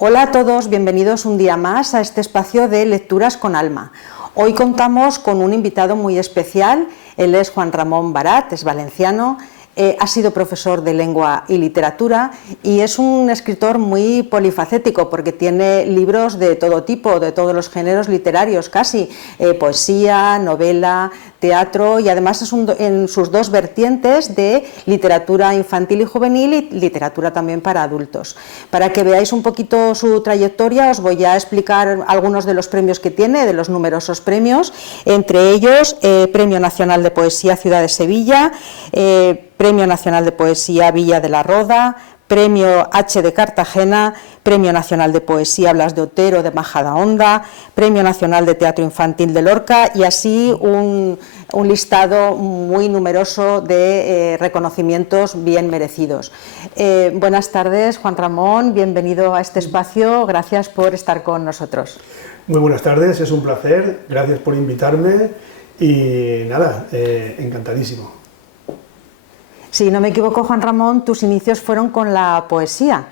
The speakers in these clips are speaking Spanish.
Hola a todos, bienvenidos un día más a este espacio de Lecturas con Alma. Hoy contamos con un invitado muy especial, él es Juan Ramón Barat, es valenciano, ha sido profesor de lengua y literatura y es un escritor muy polifacético porque tiene libros de todo tipo, de todos los géneros literarios casi, poesía, novela, teatro y además es en sus dos vertientes de literatura infantil y juvenil y literatura también para adultos. Para que veáis un poquito su trayectoria os voy a explicar algunos de los premios que tiene, de los numerosos premios, entre ellos Premio Nacional de Poesía Ciudad de Sevilla, Premio Nacional de Poesía Villa de la Roda, Premio H de Cartagena, Premio Nacional de Poesía Blas de Otero de Majadahonda, Premio Nacional de Teatro Infantil de Lorca y así un listado muy numeroso de reconocimientos bien merecidos. Buenas tardes, Juan Ramón, bienvenido a este espacio, gracias por estar con nosotros. Muy buenas tardes, es un placer, gracias por invitarme y nada, encantadísimo. Si no me equivoco, Juan Ramón, tus inicios fueron con la poesía.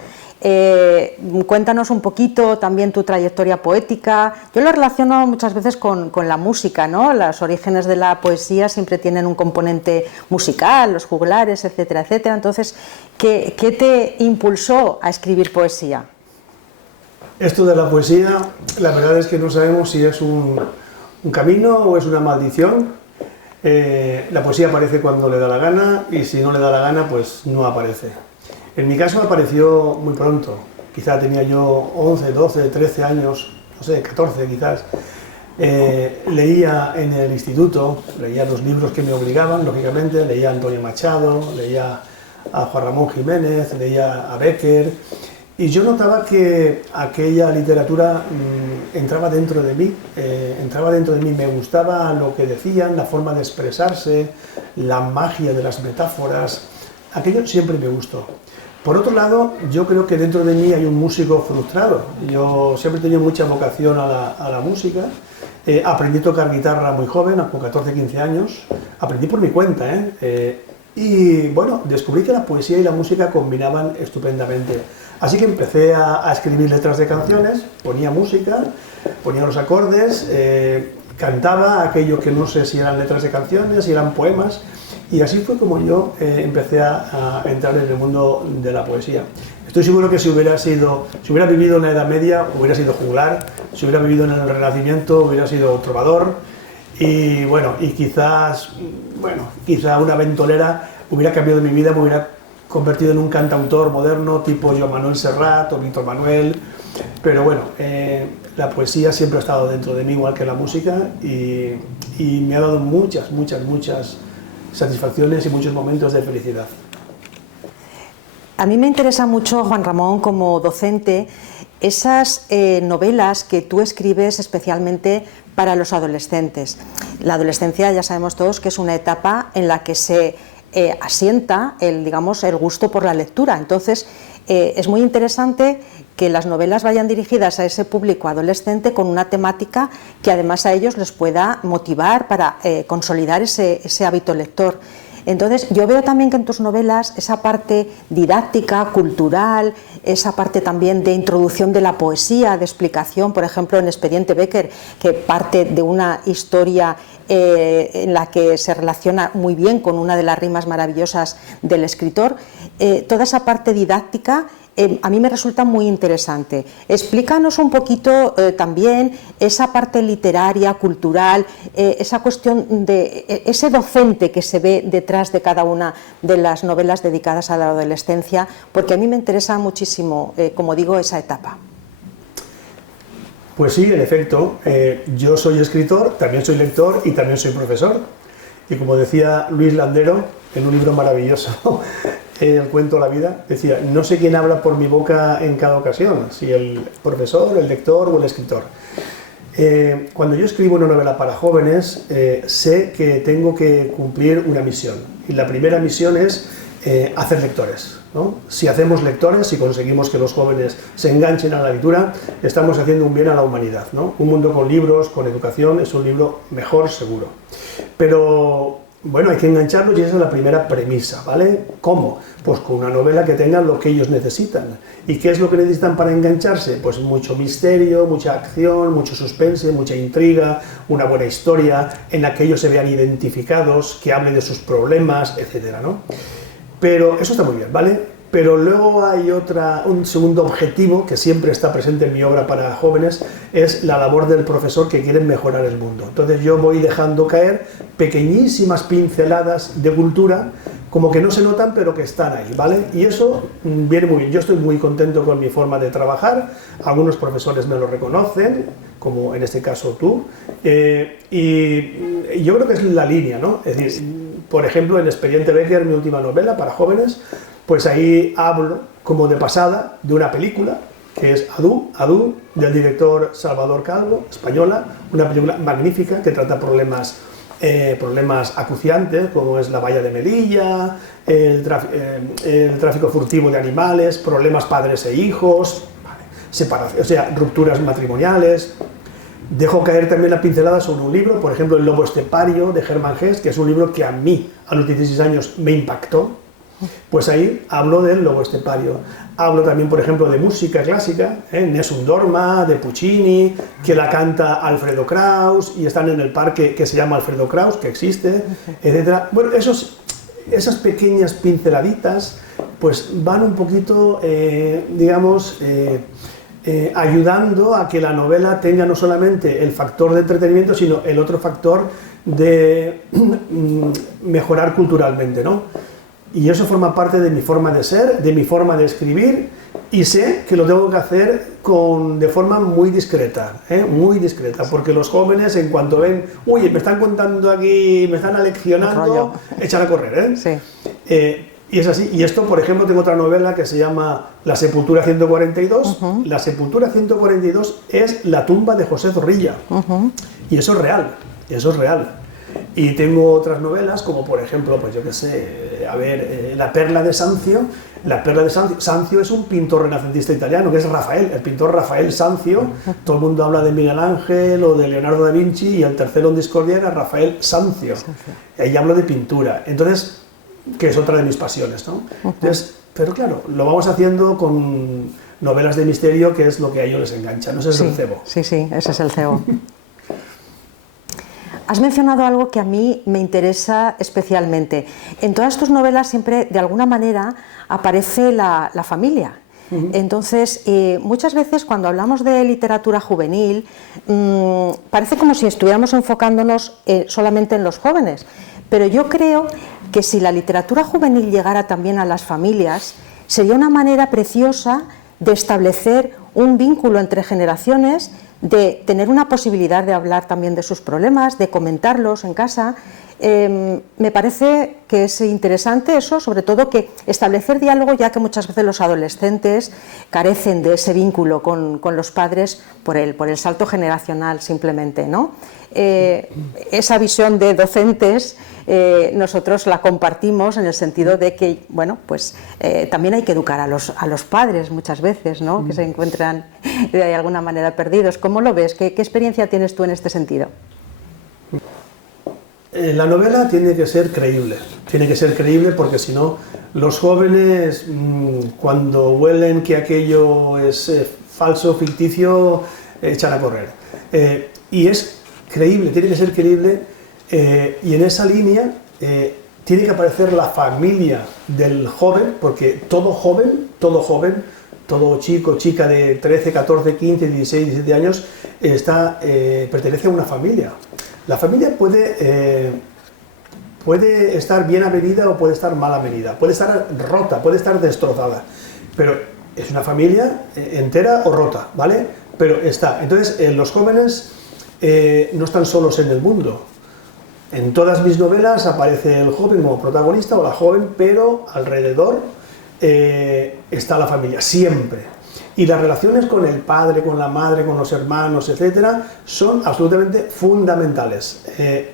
Cuéntanos un poquito también tu trayectoria poética. Yo lo relaciono muchas veces con la música, ¿no? Los orígenes de la poesía siempre tienen un componente musical, los juglares, etcétera, etcétera. Entonces, ¿qué te impulsó a escribir poesía? Esto de la poesía, la verdad es que no sabemos si es un camino o es una maldición. La poesía aparece cuando le da la gana y si no le da la gana, pues no aparece. En mi caso apareció muy pronto, quizá tenía yo 11, 12, 13 años, no sé, 14 quizás. Leía en el instituto, leía los libros que me obligaban, lógicamente, leía a Antonio Machado, leía a Juan Ramón Jiménez, leía a Bécquer, y yo notaba que aquella literatura entraba dentro de mí, me gustaba lo que decían, la forma de expresarse, la magia de las metáforas, aquello siempre me gustó. Por otro lado, yo creo que dentro de mí hay un músico frustrado, yo siempre he tenido mucha vocación a la música, aprendí a tocar guitarra muy joven, con 14, 15 años, aprendí por mi cuenta, y bueno, descubrí que la poesía y la música combinaban estupendamente. Así que empecé a escribir letras de canciones, ponía música, ponía los acordes, cantaba aquello que no sé si eran letras de canciones, si eran poemas, y así fue como yo empecé a entrar en el mundo de la poesía. Estoy seguro que si hubiera vivido en la Edad Media, hubiera sido juglar, si hubiera vivido en el Renacimiento, hubiera sido trovador, y bueno, y quizá una ventolera hubiera cambiado mi vida, me hubiera convertido en un cantautor moderno tipo Joan Manuel Serrat o Víctor Manuel, pero bueno, la poesía siempre ha estado dentro de mí igual que la música y me ha dado muchas satisfacciones y muchos momentos de felicidad. A mí me interesa mucho, Juan Ramón, como docente, esas novelas que tú escribes especialmente para los adolescentes. La adolescencia ya sabemos todos que es una etapa en la que se asienta el gusto por la lectura. Entonces, es muy interesante que las novelas vayan dirigidas a ese público adolescente con una temática que además a ellos les pueda motivar para consolidar ese hábito lector. Entonces, yo veo también que en tus novelas esa parte didáctica, cultural, esa parte también de introducción de la poesía, de explicación, por ejemplo, en Expediente Bécquer, que parte de una historia en la que se relaciona muy bien con una de las rimas maravillosas del escritor, toda esa parte didáctica a mí me resulta muy interesante. Explícanos un poquito también esa parte literaria, cultural, esa cuestión de ese docente que se ve detrás de cada una de las novelas dedicadas a la adolescencia, porque a mí me interesa muchísimo, como digo, esa etapa. Pues sí, en efecto, yo soy escritor, también soy lector y también soy profesor. Y como decía Luis Landero, en un libro maravilloso, el cuento La vida, decía, no sé quién habla por mi boca en cada ocasión, si el profesor, el lector o el escritor. Cuando yo escribo una novela para jóvenes, sé que tengo que cumplir una misión. Y la primera misión es hacer lectores, ¿no? Si hacemos lectores, si conseguimos que los jóvenes se enganchen a la lectura, estamos haciendo un bien a la humanidad, ¿no? Un mundo con libros, con educación, es un libro mejor seguro. Pero bueno, hay que engancharlos y esa es la primera premisa, ¿vale? ¿Cómo? Pues con una novela que tenga lo que ellos necesitan. ¿Y qué es lo que necesitan para engancharse? Pues mucho misterio, mucha acción, mucho suspense, mucha intriga, una buena historia en la que ellos se vean identificados, que hable de sus problemas, etcétera, ¿no? Pero eso está muy bien, ¿vale? Pero luego hay un segundo objetivo que siempre está presente en mi obra para jóvenes, es la labor del profesor que quiere mejorar el mundo. Entonces yo voy dejando caer pequeñísimas pinceladas de cultura, como que no se notan, pero que están ahí, ¿vale? Y eso viene muy bien. Yo estoy muy contento con mi forma de trabajar, algunos profesores me lo reconocen, como en este caso tú, y yo creo que es la línea, ¿no? Es decir, por ejemplo, en Expediente Becker, mi última novela para jóvenes, pues ahí hablo, como de pasada, de una película, que es Adu, del director Salvador Calvo, española, una película magnífica que trata problemas acuciantes, como es la valla de Melilla, el tráfico furtivo de animales, problemas padres e hijos, separación, o sea, rupturas matrimoniales. Dejo caer también la pincelada sobre un libro, por ejemplo, El lobo estepario, de Hermann Hesse, que es un libro que a mí, a los 16 años, me impactó. Pues ahí hablo del lobo estepario. Hablo también, por ejemplo, de música clásica, Nessun Dorma, de Puccini, que la canta Alfredo Kraus, y están en el parque que se llama Alfredo Kraus, que existe, etc. Bueno, esas pequeñas pinceladitas, pues van un poquito, digamos, ayudando a que la novela tenga no solamente el factor de entretenimiento, sino el otro factor de mejorar culturalmente, ¿no? Y eso forma parte de mi forma de ser, de mi forma de escribir, y sé que lo tengo que hacer de forma muy discreta, porque los jóvenes, en cuanto ven, uy, me están contando aquí, me están aleccionando, echan a correr, Sí. Y es así. Y esto, por ejemplo, tengo otra novela que se llama La Sepultura 142. La Sepultura 142 es la tumba de José Zorrilla. Y eso es real, eso es real. Y tengo otras novelas, como por ejemplo, pues yo qué sé, La Perla de Sanzio. La Perla de Sanzio. Sanzio es un pintor renacentista italiano, que es Rafael, el pintor Rafael Sanzio. Todo el mundo habla de Miguel Ángel o de Leonardo da Vinci, y el tercero en discordia era Rafael Sanzio. Y ahí hablo de pintura. Entonces, que es otra de mis pasiones, ¿no? Entonces, pero claro, lo vamos haciendo con novelas de misterio, que es lo que a ellos les engancha. No sé, es el cebo. Sí, ese es el cebo. Has mencionado algo que a mí me interesa especialmente. En todas tus novelas siempre, de alguna manera, aparece la familia. Entonces, muchas veces cuando hablamos de literatura juvenil, parece como si estuviéramos enfocándonos solamente en los jóvenes. Pero yo creo que si la literatura juvenil llegara también a las familias, sería una manera preciosa de establecer un vínculo entre generaciones, de tener una posibilidad de hablar también de sus problemas, de comentarlos en casa. Me parece que es interesante eso, sobre todo que establecer diálogo, ya que muchas veces los adolescentes carecen de ese vínculo con los padres por el salto generacional simplemente, ¿no? Esa visión de docentes nosotros la compartimos en el sentido de que, bueno, pues también hay que educar a los padres muchas veces, ¿no? Que se encuentran de alguna manera perdidos. ¿Cómo lo ves? ¿Qué experiencia tienes tú en este sentido? La novela tiene que ser creíble porque si no, los jóvenes cuando huelen que aquello es falso, ficticio, echan a correr. Y es creíble, tiene que ser creíble, y en esa línea tiene que aparecer la familia del joven, porque todo joven, todo chico, chica de 13, 14, 15, 16, 17 años pertenece a una familia. La familia puede estar bien avenida o puede estar mal avenida, puede estar rota, puede estar destrozada, pero es una familia entera o rota, ¿vale? Pero está. Entonces, los jóvenes no están solos en el mundo. En todas mis novelas aparece el joven como protagonista o la joven, pero alrededor está la familia, siempre. Y las relaciones con el padre, con la madre, con los hermanos, etcétera, son absolutamente fundamentales.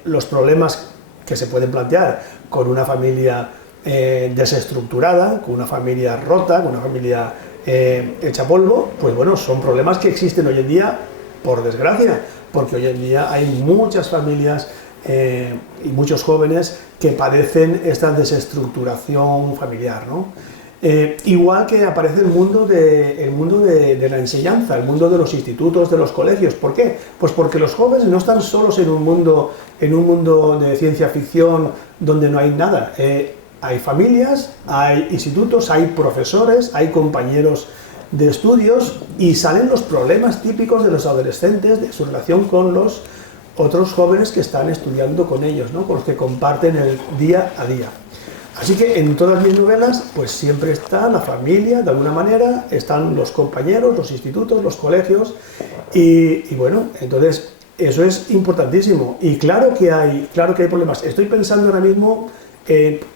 Los problemas que se pueden plantear con una familia desestructurada, con una familia rota, con una familia hecha polvo, pues bueno, son problemas que existen hoy en día, por desgracia, porque hoy en día hay muchas familias y muchos jóvenes que padecen esta desestructuración familiar, ¿no? Igual que aparece el mundo de la enseñanza, el mundo de los institutos, de los colegios. ¿Por qué? Pues porque los jóvenes no están solos en un mundo de ciencia ficción donde no hay nada. Hay familias, hay institutos, hay profesores, hay compañeros de estudios y salen los problemas típicos de los adolescentes, de su relación con los otros jóvenes que están estudiando con ellos, ¿no? Con los que comparten el día a día. Así que en todas mis novelas pues siempre está la familia, de alguna manera, están los compañeros, los institutos, los colegios y bueno, entonces eso es importantísimo y claro que hay problemas. Estoy pensando ahora mismo,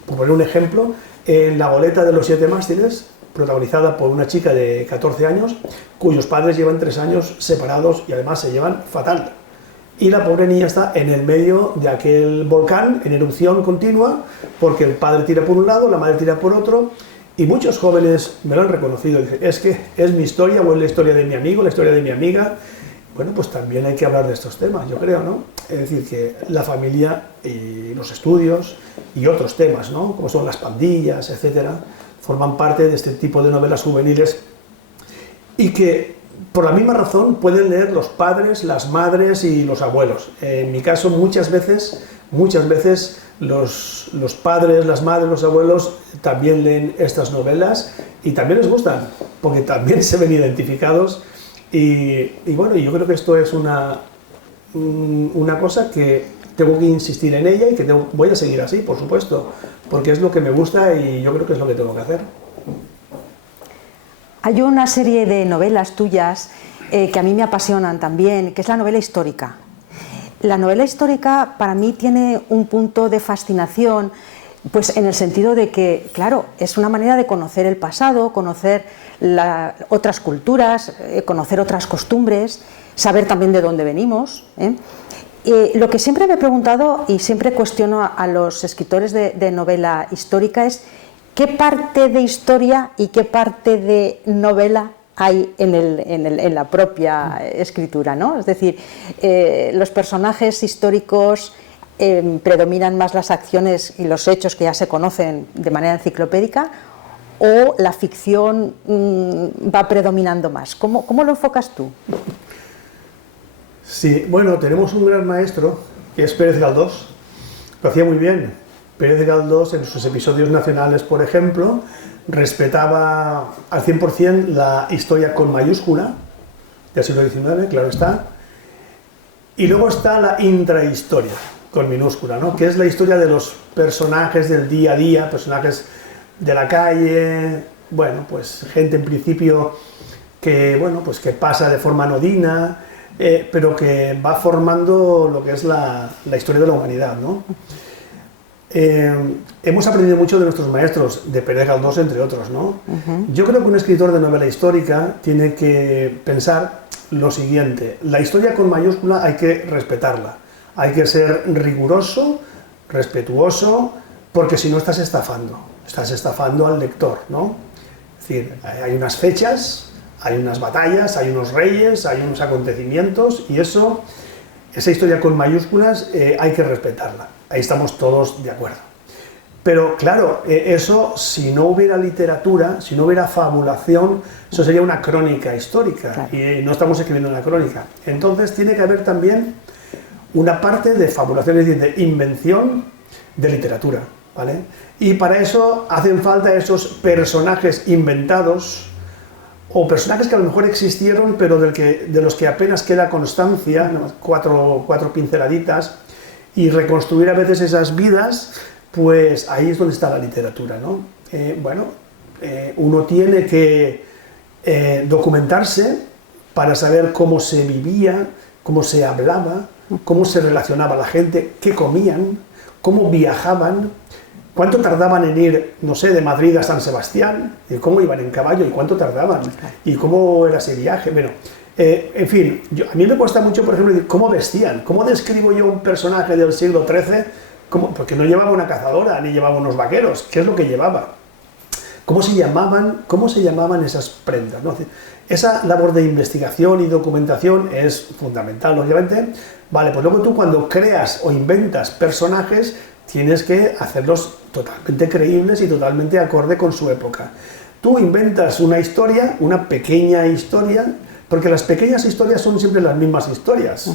por poner un ejemplo, en La goleta de los 7 mástiles, protagonizada por una chica de 14 años cuyos padres llevan 3 años separados y además se llevan fatal. Y la pobre niña está en el medio de aquel volcán en erupción continua porque el padre tira por un lado, la madre tira por otro y muchos jóvenes me lo han reconocido, dicen, es que es mi historia o es la historia de mi amigo, la historia de mi amiga. Bueno, pues también hay que hablar de estos temas, yo creo, ¿no? Es decir, que la familia y los estudios y otros temas, ¿no? Como son las pandillas, etcétera, forman parte de este tipo de novelas juveniles y que por la misma razón pueden leer los padres, las madres y los abuelos. En mi caso muchas veces los padres, las madres, los abuelos también leen estas novelas y también les gustan, porque también se ven identificados y bueno, yo creo que esto es una cosa que tengo que insistir en ella y que voy a seguir así, por supuesto, porque es lo que me gusta y yo creo que es lo que tengo que hacer. Hay una serie de novelas tuyas que a mí me apasionan también, que es la novela histórica. La novela histórica para mí tiene un punto de fascinación, pues en el sentido de que, claro, es una manera de conocer el pasado, conocer otras culturas, conocer otras costumbres, saber también de dónde venimos. Lo que siempre me he preguntado y siempre cuestiono a los escritores de novela histórica es ¿qué parte de historia y qué parte de novela hay en la propia escritura, ¿no? Es decir, los personajes históricos predominan más las acciones y los hechos que ya se conocen de manera enciclopédica o la ficción va predominando más. ¿Cómo lo enfocas tú? Sí, bueno, tenemos un gran maestro que es Pérez Galdós, lo hacía muy bien. Pérez Galdós, en sus episodios nacionales, por ejemplo, respetaba al 100% la historia con mayúscula del siglo XIX, claro está, y luego está la intrahistoria con minúscula, ¿no? Que es la historia de los personajes del día a día, personajes de la calle, bueno, pues gente en principio que, bueno, pues que pasa de forma anodina, pero que va formando lo que es la historia de la humanidad, ¿no? Hemos aprendido mucho de nuestros maestros, de Pérez Galdós, entre otros, ¿no? Yo creo que un escritor de novela histórica tiene que pensar lo siguiente: la historia con mayúscula hay que respetarla, hay que ser riguroso, respetuoso, porque si no estás estafando al lector, ¿no? Es decir, hay unas fechas, hay unas batallas, hay unos reyes, hay unos acontecimientos y esa historia con mayúsculas hay que respetarla. Ahí estamos todos de acuerdo. Pero claro, eso, si no hubiera literatura, si no hubiera fabulación, eso sería una crónica histórica, claro. Y no estamos escribiendo una crónica. Entonces tiene que haber también una parte de fabulación, es decir, de invención de literatura, ¿vale? Y para eso hacen falta esos personajes inventados, o personajes que a lo mejor existieron, pero de los que apenas queda constancia, ¿no? cuatro pinceladitas, y reconstruir a veces esas vidas, pues ahí es donde está la literatura, ¿no? Uno tiene que documentarse para saber cómo se vivía, cómo se hablaba, cómo se relacionaba la gente, qué comían, cómo viajaban, cuánto tardaban en ir, no sé, de Madrid a San Sebastián, y cómo iban en caballo y cuánto tardaban, y cómo era ese viaje. Bueno, en fin, a mí me cuesta mucho, por ejemplo, decir cómo vestían, cómo describo yo un personaje del siglo XIII, porque no llevaba una cazadora, ni llevaba unos vaqueros, ¿qué es lo que llevaba? ¿Cómo se llamaban esas prendas, ¿no? Esa labor de investigación y documentación es fundamental, lógicamente. Vale, pues luego tú cuando creas o inventas personajes, tienes que hacerlos totalmente creíbles y totalmente acorde con su época. Tú inventas una historia, una pequeña historia, porque las pequeñas historias son siempre las mismas historias.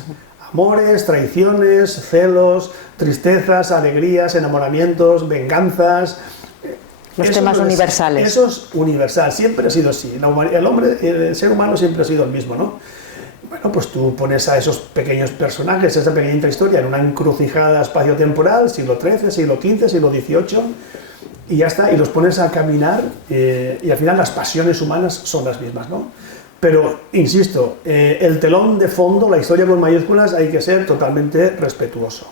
Amores, traiciones, celos, tristezas, alegrías, enamoramientos, venganzas. Los temas universales. Eso es universal, siempre ha sido así. El ser humano siempre ha sido el mismo, ¿no? Bueno, pues tú pones a esos pequeños personajes, esa pequeñita historia, en una encrucijada espacio-temporal, siglo XIII, siglo XV, siglo XVIII, y ya está, y los pones a caminar, y al final las pasiones humanas son las mismas, ¿no? Pero, insisto, el telón de fondo, la historia con mayúsculas, hay que ser totalmente respetuoso.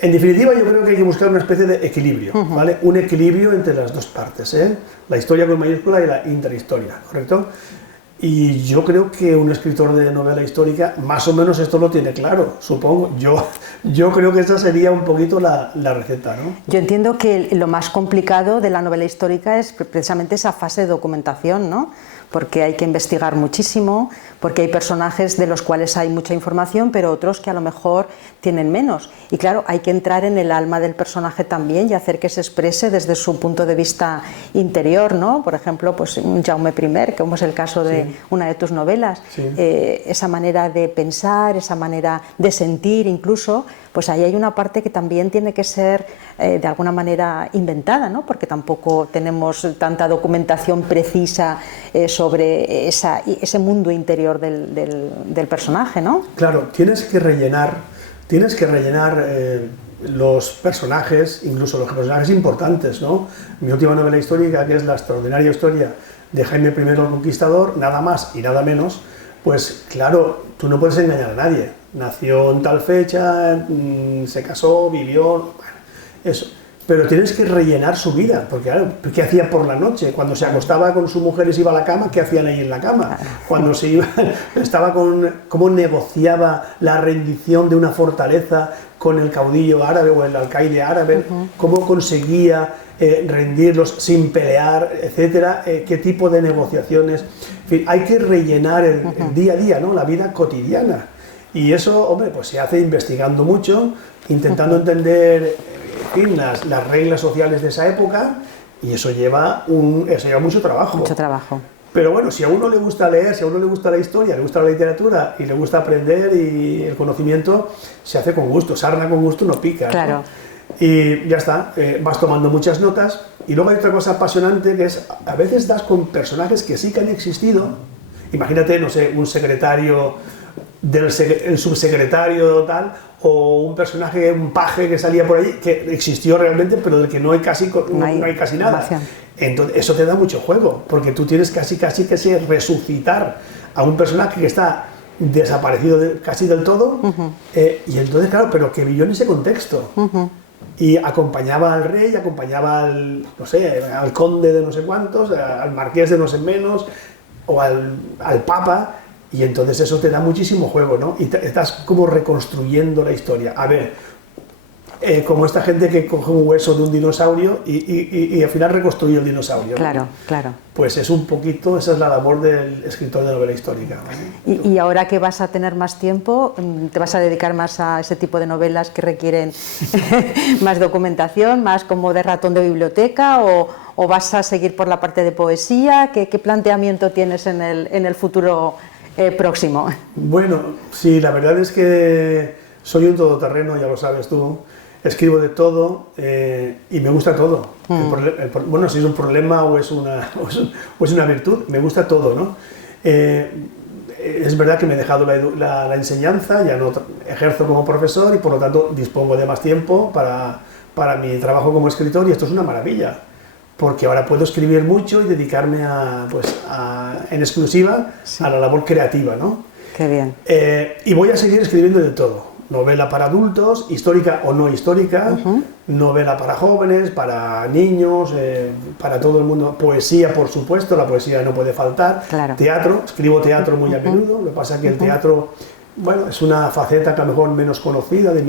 En definitiva, yo creo que hay que buscar una especie de equilibrio, ¿vale? Un equilibrio entre las dos partes, ¿eh? La historia con mayúscula y la interhistoria, ¿correcto? Y yo creo que un escritor de novela histórica más o menos esto lo tiene claro, supongo. Yo creo que esa sería un poquito la receta, ¿no? Yo entiendo que lo más complicado de la novela histórica es precisamente esa fase de documentación, ¿no? Porque hay que investigar muchísimo, porque hay personajes de los cuales hay mucha información, pero otros que a lo mejor tienen menos. Y claro, hay que entrar en el alma del personaje también y hacer que se exprese desde su punto de vista interior, ¿no? Por ejemplo, pues un Jaume I, como es el caso de una de tus novelas. Sí. Esa manera de pensar, esa manera de sentir incluso, pues ahí hay una parte que también tiene que ser de alguna manera inventada, ¿no? Porque tampoco tenemos tanta documentación precisa sobre ese mundo interior del personaje, ¿no? Claro, tienes que rellenar los personajes, incluso los personajes importantes, ¿no? Mi última novela histórica, que es La extraordinaria historia de Jaime I el Conquistador, nada más y nada menos, pues claro, tú no puedes engañar a nadie. Nació en tal fecha, se casó, vivió, bueno, eso. Pero tienes que rellenar su vida, porque claro, ¿qué hacía por la noche? Cuando se acostaba con su mujer y se iba a la cama, ¿qué hacían ahí en la cama? Cuando se iba, cómo negociaba la rendición de una fortaleza con el caudillo árabe o el alcaide árabe, cómo conseguía rendirlos sin pelear, etcétera, qué tipo de negociaciones. En fin, hay que rellenar el día a día, ¿no? La vida cotidiana. Y eso, hombre, pues se hace investigando mucho, intentando entender las reglas sociales de esa época, y eso lleva mucho trabajo. Mucho trabajo. Pero bueno, si a uno le gusta leer, si a uno le gusta la historia, le gusta la literatura y le gusta aprender y el conocimiento, se hace con gusto. Sarna con gusto no pica, claro, ¿no? Y ya está, vas tomando muchas notas. Y luego hay otra cosa apasionante que es, a veces das con personajes que sí que han existido. Imagínate, no sé, un secretario el subsecretario tal, o un personaje, un paje que salía por allí, que existió realmente, pero del que no hay casi nada. Entonces, eso te da mucho juego, porque tú tienes casi que resucitar a un personaje que está desaparecido casi del todo, y entonces, claro, pero que vivió en ese contexto. Y acompañaba al rey, acompañaba al, no sé, al conde de no sé cuántos, al marqués de no sé menos, o al papa. Y entonces eso te da muchísimo juego, ¿no? Y estás como reconstruyendo la historia. A ver, como esta gente que coge un hueso de un dinosaurio y al final reconstruye el dinosaurio, ¿no? Claro, claro. Pues es un poquito, esa es la labor del escritor de novela histórica, ¿vale? Y ahora que vas a tener más tiempo, ¿te vas a dedicar más a ese tipo de novelas que requieren más documentación, más como de ratón de biblioteca, o vas a seguir por la parte de poesía? ¿Qué planteamiento tienes en el futuro próximo? Bueno, sí, la verdad es que soy un todoterreno, ya lo sabes tú, escribo de todo y me gusta todo. Bueno, si es un problema o es una virtud, me gusta todo, ¿no? Es verdad que me he dejado la enseñanza, ya no ejerzo como profesor y por lo tanto dispongo de más tiempo para mi trabajo como escritor, y esto es una maravilla, porque ahora puedo escribir mucho y dedicarme en exclusiva a la labor creativa, ¿no? Qué bien. Y voy a seguir escribiendo de todo. Novela para adultos, histórica o no histórica, novela para jóvenes, para niños, para todo el mundo. Poesía, por supuesto, la poesía no puede faltar. Claro. Teatro, escribo teatro muy a menudo. Lo que pasa es que el teatro, bueno, es una faceta que a lo mejor menos conocida de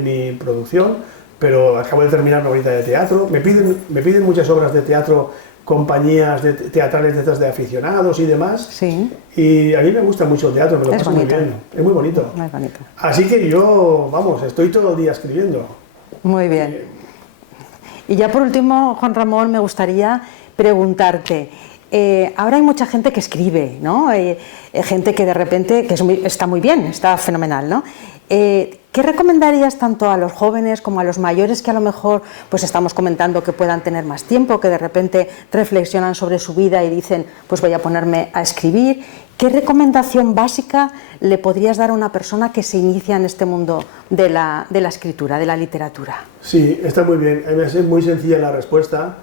mi producción, pero acabo de terminar una horita de teatro. Me piden muchas obras de teatro compañías teatrales de estas de aficionados y demás. Sí. Y a mí me gusta mucho el teatro, me lo Es paso muy bonito. bien. Es muy bonito. Muy bonito. Así que yo, vamos, estoy todo el día escribiendo. Muy bien. Y ya por último, Juan Ramón, me gustaría preguntarte, ahora hay mucha gente que escribe, ¿no? Gente que de repente, que está muy bien, está fenomenal, ¿no? ¿Qué recomendarías tanto a los jóvenes como a los mayores que a lo mejor pues estamos comentando que puedan tener más tiempo, que de repente reflexionan sobre su vida y dicen, pues voy a ponerme a escribir? ¿Qué recomendación básica le podrías dar a una persona que se inicia en este mundo de la escritura, de la literatura? Sí, está muy bien. Es muy sencilla la respuesta.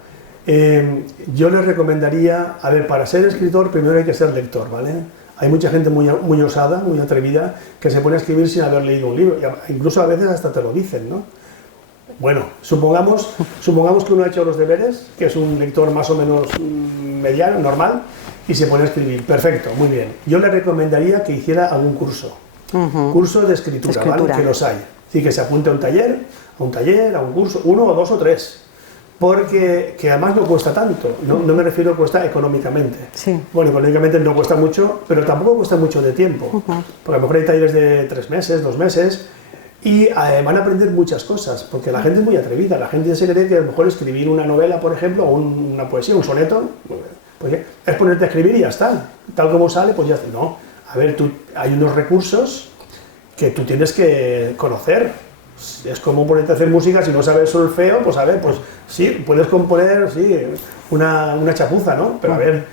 Yo les recomendaría, a ver, para ser escritor primero hay que ser lector, ¿vale? Hay mucha gente muy osada, muy atrevida, que se pone a escribir sin haber leído un libro, incluso a veces hasta te lo dicen, ¿no? Bueno, supongamos que uno ha hecho los deberes, que es un lector más o menos mediano, normal, y se pone a escribir. Perfecto, muy bien. Yo le recomendaría que hiciera algún curso, curso de escritura, ¿vale? Que los hay. Así que se apunte a un taller, a un curso, 1 o 2 o 3. Porque que además no cuesta tanto, no me refiero a cuesta económicamente. Sí. Bueno, económicamente no cuesta mucho, pero tampoco cuesta mucho de tiempo. Porque a lo mejor hay talleres de 3 meses, 2 meses, y van a aprender muchas cosas, porque la gente es muy atrevida. La gente se cree que a lo mejor escribir una novela, por ejemplo, o una poesía, un soneto, pues es ponerte a escribir y ya está. Tal como sale, pues ya está. No, a ver, hay unos recursos que tú tienes que conocer. Es como ponerte a hacer música, si no sabes solfeo, pues a ver, pues sí, puedes componer, sí, una chapuza, ¿no? Pero a ver,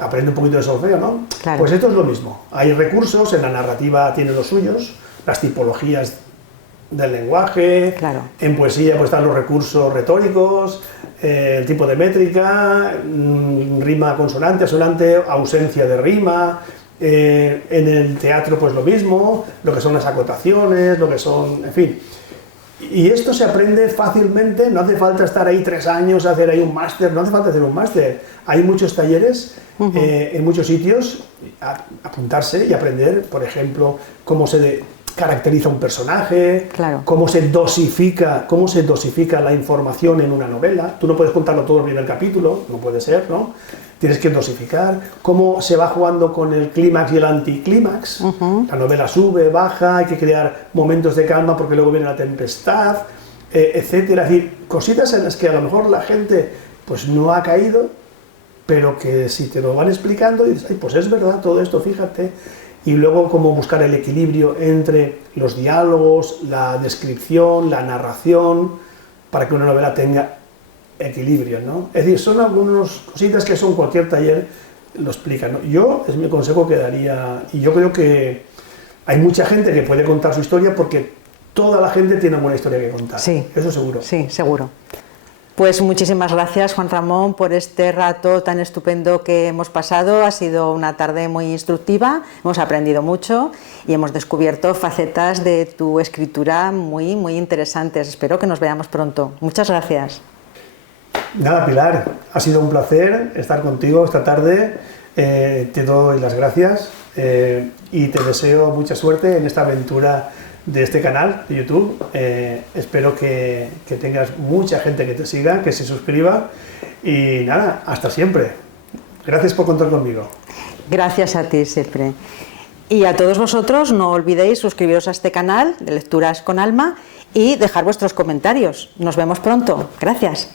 aprende un poquito de solfeo, ¿no? Claro. Pues esto es lo mismo. Hay recursos, en la narrativa tiene los suyos, las tipologías del lenguaje, claro. En poesía pues están los recursos retóricos, el tipo de métrica, rima consonante, asonante, ausencia de rima. En el teatro pues lo mismo, lo que son las acotaciones, lo que son, en fin. Y esto se aprende fácilmente, no hace falta estar ahí 3 años, hacer ahí un máster, no hace falta hacer un máster. Hay muchos talleres en muchos sitios, apuntarse y aprender, por ejemplo, cómo se caracteriza un personaje, claro. cómo se dosifica la información en una novela. Tú no puedes contarlo todo en el primer capítulo, no puede ser, ¿no? Tienes que dosificar, cómo se va jugando con el clímax y el anticlímax. La novela sube, baja, hay que crear momentos de calma porque luego viene la tempestad, etcétera. Es decir, cositas en las que a lo mejor la gente pues no ha caído, pero que si te lo van explicando, dices, ay, pues es verdad todo esto, fíjate. Y luego cómo buscar el equilibrio entre los diálogos, la descripción, la narración, para que una novela tenga equilibrio, ¿no? Es decir, son algunas cositas que son cualquier taller lo explica, ¿no? Yo, es mi consejo que daría, y yo creo que hay mucha gente que puede contar su historia porque toda la gente tiene una buena historia que contar. Sí. Eso seguro. Sí, seguro. Pues muchísimas gracias, Juan Ramón, por este rato tan estupendo que hemos pasado. Ha sido una tarde muy instructiva, hemos aprendido mucho y hemos descubierto facetas de tu escritura muy, muy interesantes. Espero que nos veamos pronto. Muchas gracias. Nada, Pilar, ha sido un placer estar contigo esta tarde. Te doy las gracias y te deseo mucha suerte en esta aventura de este canal de YouTube. Espero que tengas mucha gente que te siga, que se suscriba y nada, hasta siempre. Gracias por contar conmigo. Gracias a ti siempre. Y a todos vosotros no olvidéis suscribiros a este canal de Lecturas con Alma y dejar vuestros comentarios. Nos vemos pronto. Gracias.